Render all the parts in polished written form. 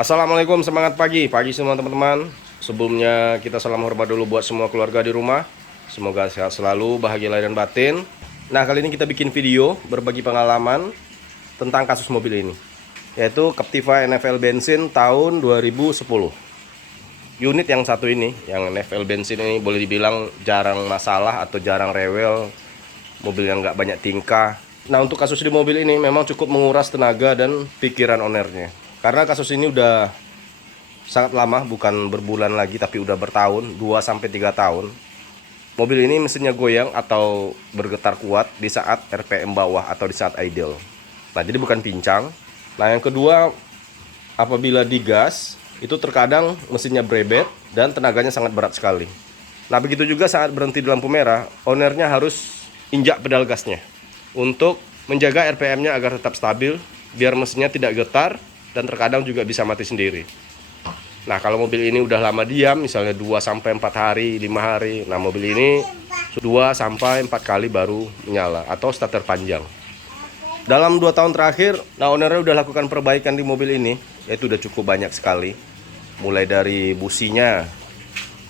Assalamualaikum, semangat pagi semua teman-teman. Sebelumnya kita salam hormat dulu buat semua keluarga di rumah. Semoga sehat selalu, bahagia lahir dan batin. Nah, kali ini kita bikin video berbagi pengalaman tentang kasus mobil ini, yaitu Captiva NFL bensin tahun 2010. Unit yang satu ini, yang NFL bensin ini boleh dibilang jarang masalah atau jarang rewel. Mobil yang nggak banyak tingkah. Nah, untuk kasus di mobil ini memang cukup menguras tenaga dan pikiran ownernya. Karena kasus ini udah sangat lama, bukan berbulan lagi tapi udah bertahun, 2-3 tahun. Mobil ini mesinnya goyang atau bergetar kuat di saat RPM bawah atau di saat idle. Nah, jadi bukan pincang. Nah, yang kedua, apabila digas, itu terkadang mesinnya berebet dan tenaganya sangat berat sekali. Nah, begitu juga saat berhenti di lampu merah, ownernya harus injak pedal gasnya untuk menjaga RPM-nya agar tetap stabil, biar mesinnya tidak getar dan terkadang juga bisa mati sendiri. Nah, kalau mobil ini udah lama diam, misalnya 2-4 hari, 5 hari, nah mobil ini 2-4 kali baru menyala atau starter panjang. Dalam 2 tahun terakhir, nah ownernya udah lakukan perbaikan di mobil ini, yaitu udah cukup banyak sekali. Mulai dari businya,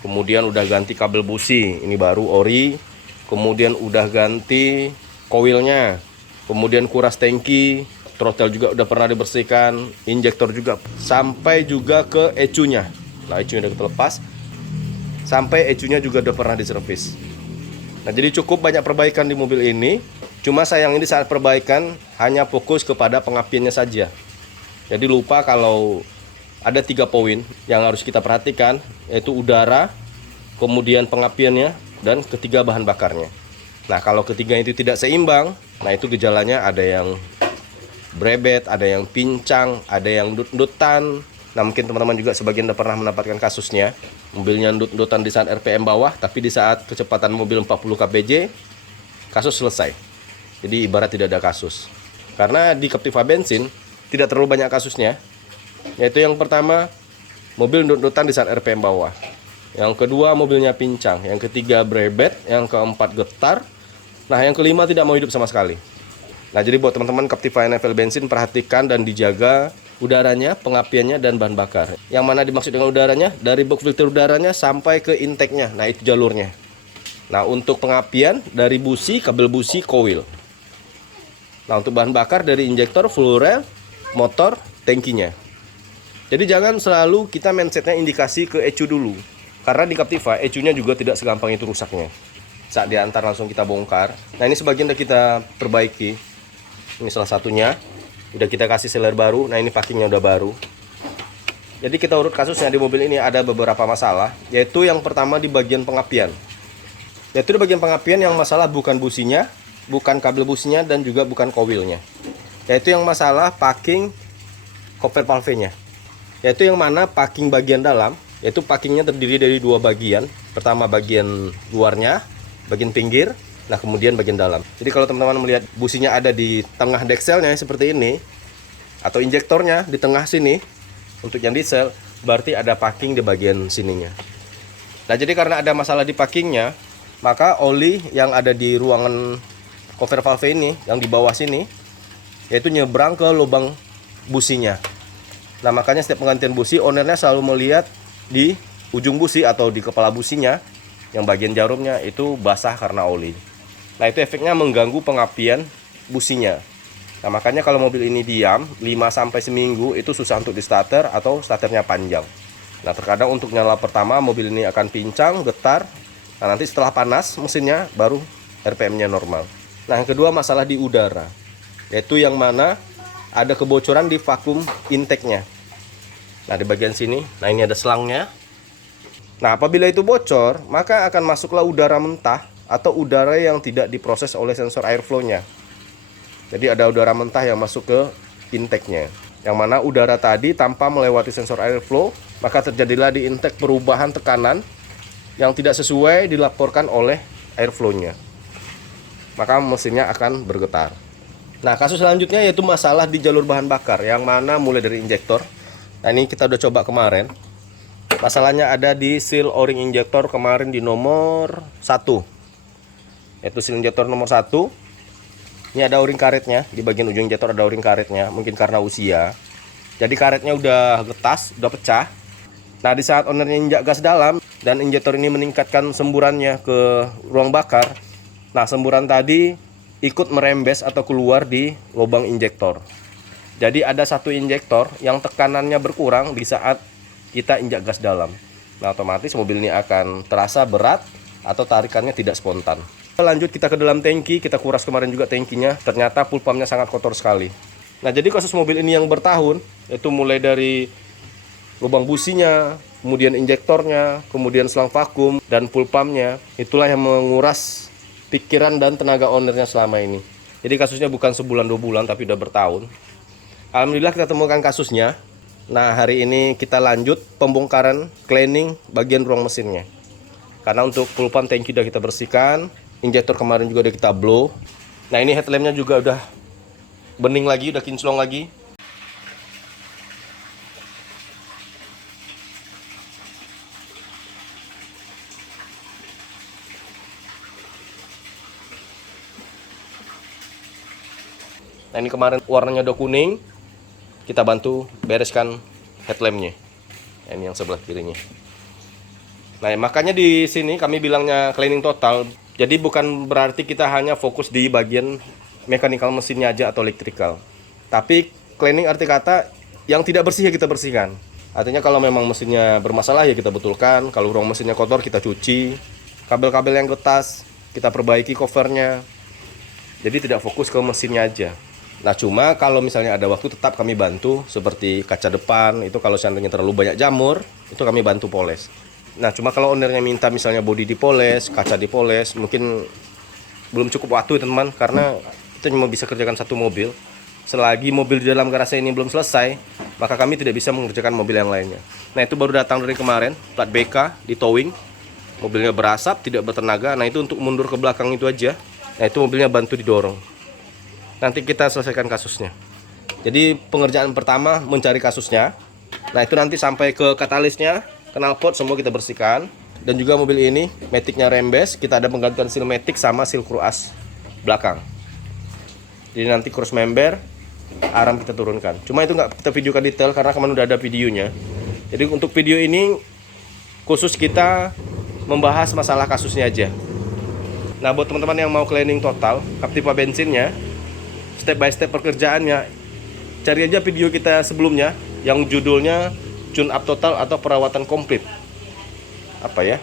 kemudian udah ganti kabel busi, ini baru ori, kemudian udah ganti koilnya, kemudian kuras tangki, throttle juga udah pernah dibersihkan, injektor juga, sampai juga ke ECU-nya. Nah, ECU-nya udah terlepas, sampai ECU-nya juga udah pernah diservis. Nah, jadi cukup banyak perbaikan di mobil ini. Cuma sayang ini saat perbaikan hanya fokus kepada pengapiannya saja. Jadi lupa kalau ada 3 poin yang harus kita perhatikan, yaitu udara, kemudian pengapiannya, dan ketiga bahan bakarnya. Nah, kalau ketiga itu tidak seimbang, nah itu gejalanya ada yang berebet, ada yang pincang, ada yang ndut-ndutan. Nah, mungkin teman-teman juga sebagian udah pernah mendapatkan kasusnya. Mobilnya ndut-ndutan di saat RPM bawah, tapi di saat kecepatan mobil 40 kpj, kasus selesai. Jadi ibarat tidak ada kasus. Karena di Captiva bensin tidak terlalu banyak kasusnya. Yaitu yang pertama, mobil ndut-ndutan di saat RPM bawah. Yang kedua, mobilnya pincang. Yang ketiga, berebet. Yang keempat, getar. Nah, yang kelima, tidak mau hidup sama sekali. Nah, jadi buat teman-teman Captiva NFL bensin, perhatikan dan dijaga udaranya, pengapiannya, dan bahan bakar. Yang mana dimaksud dengan udaranya? Dari box filter udaranya sampai ke intake-nya. Nah, itu jalurnya. Nah, untuk pengapian dari busi, kabel busi, koil. Nah, untuk bahan bakar dari injektor, full rail, motor, tangkinya. Jadi jangan selalu kita mindsetnya indikasi ke ECU dulu. Karena di Captiva, ECU-nya juga tidak segampang itu rusaknya. Saat diantar langsung kita bongkar. Nah, ini sebagian udah kita perbaiki. Ini salah satunya, udah kita kasih sealer baru. Nah, ini packingnya udah baru. Jadi kita urut kasusnya di mobil ini ada beberapa masalah, yaitu yang pertama di bagian pengapian. Yaitu di bagian pengapian yang masalah bukan businya, bukan kabel businya, dan juga bukan koilnya. Yaitu yang masalah packing cover valve-nya. Yaitu yang mana packing bagian dalam, yaitu packingnya terdiri dari 2 bagian. Pertama bagian luarnya, bagian pinggir. Nah, kemudian bagian dalam. Jadi kalau teman-teman melihat businya ada di tengah dekselnya seperti ini, atau injektornya di tengah sini, untuk yang diesel, berarti ada packing di bagian sininya. Nah, jadi karena ada masalah di packingnya, maka oli yang ada di ruangan cover valve ini, yang di bawah sini, yaitu nyebrang ke lubang businya. Nah, makanya setiap penggantian busi, ownernya selalu melihat di ujung busi atau di kepala businya, yang bagian jarumnya itu basah karena oli. Nah, itu efeknya mengganggu pengapian businya. Nah, makanya kalau mobil ini diam 5-sampai seminggu itu susah untuk di starter atau starternya panjang. Nah, terkadang untuk nyala pertama mobil ini akan pincang, getar. Nah, nanti setelah panas mesinnya baru RPM-nya normal. Nah, yang kedua masalah di udara. Yaitu yang mana ada kebocoran di vakum intake-nya. Nah, di bagian sini, nah ini ada selangnya. Nah, apabila itu bocor, maka akan masuklah udara mentah atau udara yang tidak diproses oleh sensor airflow-nya. Jadi ada udara mentah yang masuk ke intake-nya. Yang mana udara tadi tanpa melewati sensor airflow, maka terjadilah di intake perubahan tekanan yang tidak sesuai dilaporkan oleh airflow-nya. Maka mesinnya akan bergetar. Nah, kasus selanjutnya yaitu masalah di jalur bahan bakar, yang mana mulai dari injektor. Nah, ini kita udah coba kemarin. Masalahnya ada di seal o-ring injektor kemarin di nomor 1. Yaitu seal injektor nomor 1. Ini ada o-ring karetnya, di bagian ujung injektor ada o-ring karetnya, mungkin karena usia. Jadi karetnya udah getas, udah pecah. Nah, di saat ownernya injak gas dalam dan injektor ini meningkatkan semburannya ke ruang bakar, nah semburan tadi ikut merembes atau keluar di lubang injektor. Jadi ada satu injektor yang tekanannya berkurang di saat kita injak gas dalam. Nah, otomatis mobil ini akan terasa berat atau tarikannya tidak spontan. Lanjut kita ke dalam tangki, kita kuras kemarin juga tangkinya. Ternyata full pumpnya sangat kotor sekali. Nah, jadi kasus mobil ini yang bertahun, itu mulai dari lubang businya, kemudian injektornya, kemudian selang vakum, dan full pumpnya, itulah yang menguras pikiran dan tenaga ownernya selama ini. Jadi kasusnya bukan sebulan 2 bulan, tapi udah bertahun. Alhamdulillah kita temukan kasusnya. Nah, hari ini kita lanjut pembongkaran cleaning bagian ruang mesinnya. Karena untuk full pump tangki udah kita bersihkan, injektor kemarin juga udah kita blow. Nah, ini headlampnya juga udah bening lagi, udah kinclong lagi. Nah, ini kemarin warnanya udah kuning. Kita bantu bereskan headlampnya. Nah, ini yang sebelah kirinya. Nah, makanya di sini kami bilangnya cleaning total. Jadi bukan berarti kita hanya fokus di bagian mechanical mesinnya aja atau electrical. Tapi cleaning arti kata yang tidak bersih ya kita bersihkan. Artinya kalau memang mesinnya bermasalah ya kita betulkan. Kalau ruang mesinnya kotor kita cuci. Kabel-kabel yang getas kita perbaiki covernya. Jadi tidak fokus ke mesinnya aja. Nah, cuma kalau misalnya ada waktu tetap kami bantu seperti kaca depan itu kalau seandainya terlalu banyak jamur itu kami bantu poles. Nah, cuma kalau ownernya minta misalnya bodi dipoles, kaca dipoles, mungkin belum cukup waktu teman-teman karena kita cuma bisa kerjakan satu mobil. Selagi mobil di dalam garasi ini belum selesai, maka kami tidak bisa mengerjakan mobil yang lainnya. Nah, itu baru datang dari kemarin, plat BK di towing. Mobilnya berasap, tidak bertenaga. Nah, itu untuk mundur ke belakang itu aja. Nah, itu mobilnya bantu didorong. Nanti kita selesaikan kasusnya. Jadi pengerjaan pertama mencari kasusnya. Nah, itu nanti sampai ke katalisnya, knalpot semua kita bersihkan. Dan juga mobil ini maticnya rembes, kita ada penggantian seal matic sama seal crush belakang. Jadi nanti cross member aram kita turunkan. Cuma itu nggak kita videokan detail karena kemarin udah ada videonya. Jadi untuk video ini khusus kita membahas masalah kasusnya aja. Nah, buat teman-teman yang mau cleaning total Captiva bensinnya, step by step pekerjaannya, cari aja video kita sebelumnya yang judulnya tune up total atau perawatan komplit. Apa ya?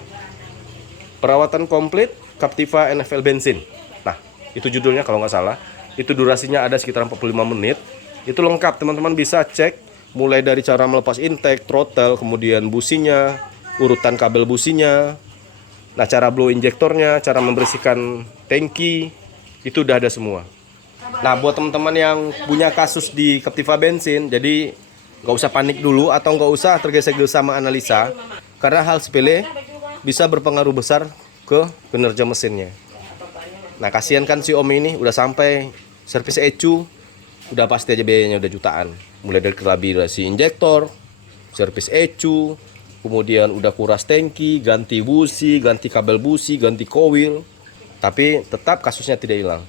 Perawatan komplit Captiva NFL bensin. Nah, itu judulnya kalau nggak salah. Itu durasinya ada sekitar 45 menit. Itu lengkap, teman-teman bisa cek mulai dari cara melepas intake, throttle, kemudian businya, urutan kabel businya. Nah, cara blow injektornya, cara membersihkan tangki, itu udah ada semua. Nah, buat teman-teman yang punya kasus di Captiva bensin, jadi nggak usah panik dulu atau nggak usah tergesa-gesa menganalisa, karena hal sepele bisa berpengaruh besar ke kinerja mesinnya. Nah, kasihan kan si Om ini udah sampai servis ECU, udah pasti aja biayanya udah jutaan. Mulai dari kalibrasi injektor, servis ECU, kemudian udah kuras tangki, ganti busi, ganti kabel busi, ganti coil. Tapi tetap kasusnya tidak hilang.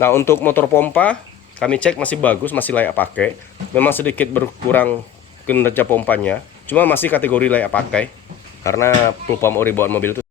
Nah, untuk motor pompa kami cek masih bagus, masih layak pakai. Memang sedikit berkurang kinerja pompanya, cuma masih kategori layak pakai karena full pump ori bawaan mobil itu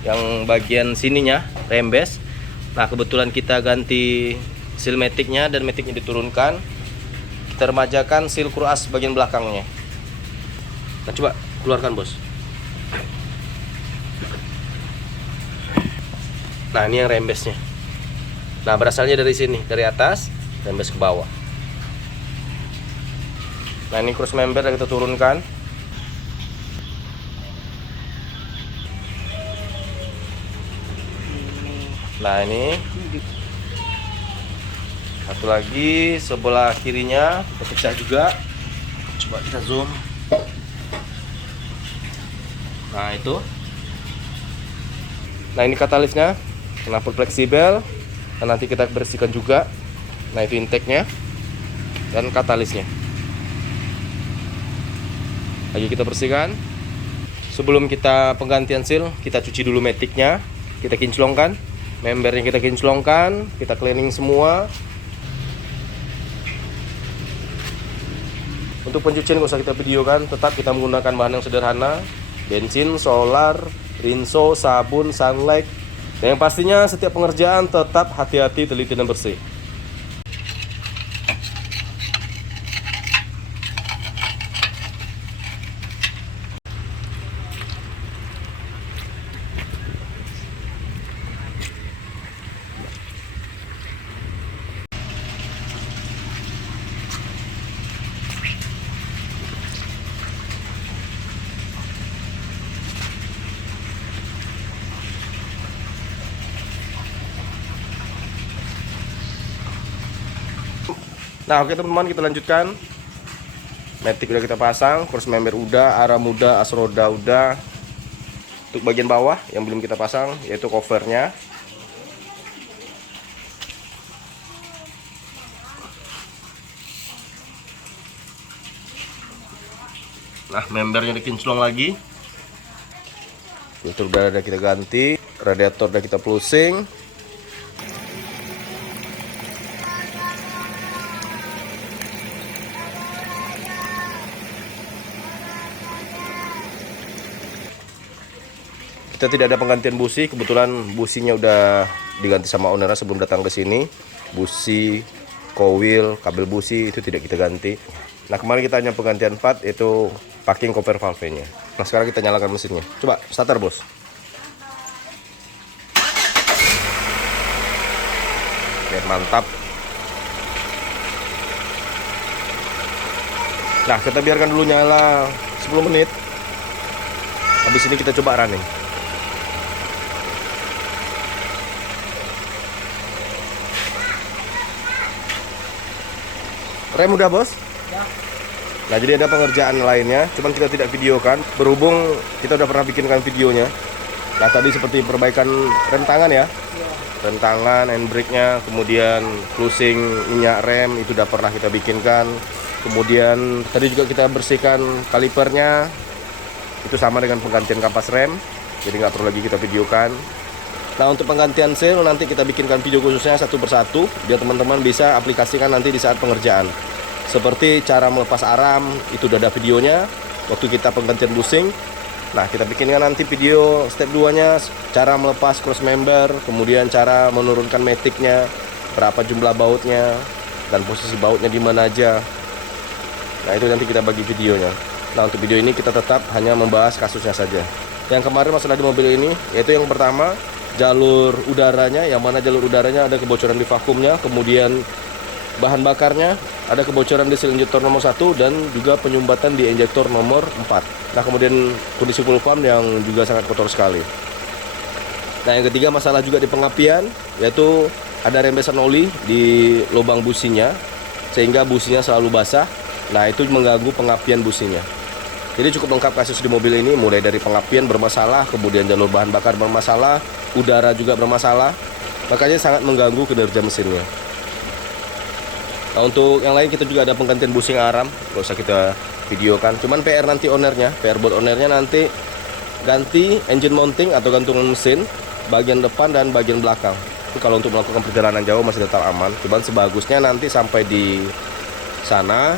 yang bagian sininya rembes. Nah kebetulan kita ganti seal maticnya dan maticnya diturunkan. Kita remajakan seal kruas bagian belakangnya. Nah coba keluarkan bos. Nah ini yang rembesnya. Nah berasalnya dari sini, dari atas rembes ke bawah. Nah ini cross member yang kita turunkan. Nah ini satu lagi sebelah kirinya kita pecah juga. Coba kita zoom. Nah itu. Nah ini katalisnya, knalpot fleksibel. Nah, nanti kita bersihkan juga. Nah itu intake-nya dan katalisnya. Lagi kita bersihkan. Sebelum kita penggantian seal, kita cuci dulu maticnya. Kita kinclongkan. Membernya kita kinclongkan, kita cleaning semua. Untuk pencucian nggak usah kita videokan, tetap kita menggunakan bahan yang sederhana, bensin, solar, rinso, sabun, sunlight. Dan yang pastinya setiap pengerjaan tetap hati-hati, teliti dan bersih. Nah oke teman-teman, kita lanjutkan. Matic udah kita pasang, cross member udah, arm udah, as roda udah. Untuk bagian bawah yang belum kita pasang yaitu covernya. Nah membernya dikinclong lagi. Filter udara udah kita ganti, radiator udah kita plusing. Kita tidak ada penggantian busi, kebetulan businya udah diganti sama owner sebelum datang ke sini. Busi, coil, kabel busi itu tidak kita ganti. Nah kemarin kita hanya penggantian part, itu packing cover valve-nya. Nah sekarang kita nyalakan mesinnya. Coba starter bos. Oke, mantap. Nah kita biarkan dulu nyala 10 menit. Habis ini kita coba running. Rem udah bos? Ya. Nah jadi ada pengerjaan lainnya, cuman kita tidak videokan. Berhubung kita udah pernah bikinkan videonya. Nah tadi seperti perbaikan rem tangan ya, rem tangan, handbrake-nya, kemudian closing minyak rem itu udah pernah kita bikinkan. Kemudian tadi juga kita bersihkan kalipernya, itu sama dengan penggantian kampas rem, jadi nggak perlu lagi kita videokan. Nah untuk penggantian seal nanti kita bikinkan video khususnya satu persatu, biar teman-teman bisa aplikasikan nanti di saat pengerjaan. Seperti cara melepas arm, itu udah ada videonya waktu kita penggantian busing. Nah kita bikinkan nanti video step 2 nya, cara melepas cross member, kemudian cara menurunkan maticnya, berapa jumlah bautnya, dan posisi bautnya di mana aja. Nah itu nanti kita bagi videonya. Nah untuk video ini kita tetap hanya membahas kasusnya saja. Yang kemarin masalah di mobil ini, yaitu yang pertama jalur udaranya, yang mana jalur udaranya ada kebocoran di vakumnya, kemudian bahan bakarnya ada kebocoran di seal injektor nomor 1 dan juga penyumbatan di injektor nomor 4. Nah kemudian kondisi full pump yang juga sangat kotor sekali. Nah yang ketiga masalah juga di pengapian, yaitu ada rembesan oli di lubang businya sehingga businya selalu basah. Nah itu mengganggu pengapian businya. Jadi cukup lengkap kasus di mobil ini, mulai dari pengapian bermasalah, kemudian jalur bahan bakar bermasalah, udara juga bermasalah, makanya sangat mengganggu kinerja mesinnya. Nah untuk yang lain kita juga ada penggantian busing arm, gak usah kita videokan. Cuman PR nanti ownernya, PR buat ownernya nanti ganti engine mounting atau gantungan mesin bagian depan dan bagian belakang. Itu kalau untuk melakukan perjalanan jauh masih tetap aman. Cuman sebagusnya nanti sampai di sana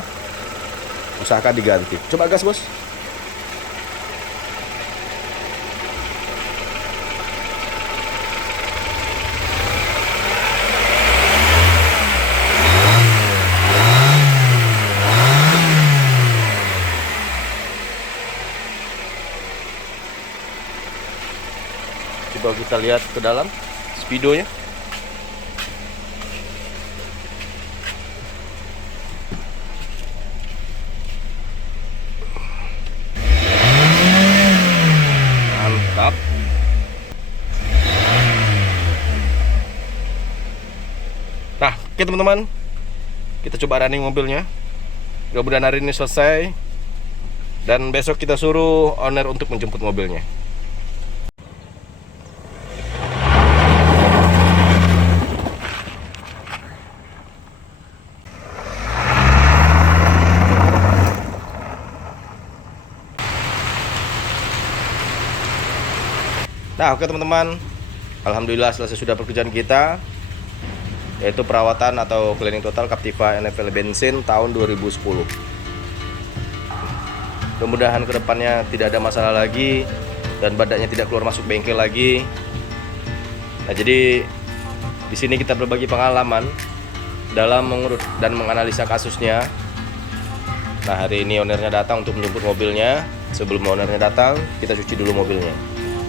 usahakan diganti. Coba gas bos. Coba kita lihat ke dalam speedonya. Mantap. Nah, oke teman-teman, kita coba running mobilnya. Mudah-mudahan hari ini selesai, dan besok kita suruh owner untuk menjemput mobilnya. Nah, oke teman-teman, alhamdulillah selesai sudah pekerjaan kita, yaitu perawatan atau cleaning total Captiva NFL bensin tahun 2010. Mudah-mudahan kedepannya tidak ada masalah lagi dan badannya tidak keluar masuk bengkel lagi. Nah, jadi di sini kita berbagi pengalaman dalam mengurus dan menganalisa kasusnya. Nah, hari ini ownernya datang untuk menjemput mobilnya. Sebelum ownernya datang, kita cuci dulu mobilnya.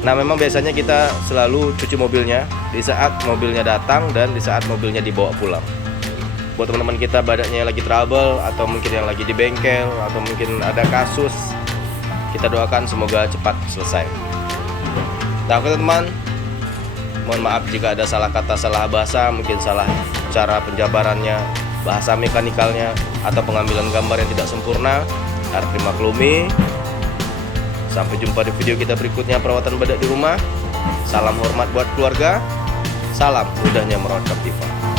Nah, memang biasanya kita selalu cuci mobilnya di saat mobilnya datang dan di saat mobilnya dibawa pulang. Buat teman-teman kita badannya lagi trouble, atau mungkin yang lagi di bengkel, atau mungkin ada kasus, kita doakan semoga cepat selesai. Nah, oke teman-teman, mohon maaf jika ada salah kata, salah bahasa, mungkin salah cara penjabarannya, bahasa mekanikalnya, atau pengambilan gambar yang tidak sempurna. Harap dimaklumi. Sampai jumpa di video kita berikutnya, perawatan badak di rumah. Salam hormat buat keluarga. Salam mudahnya merawat Captiva.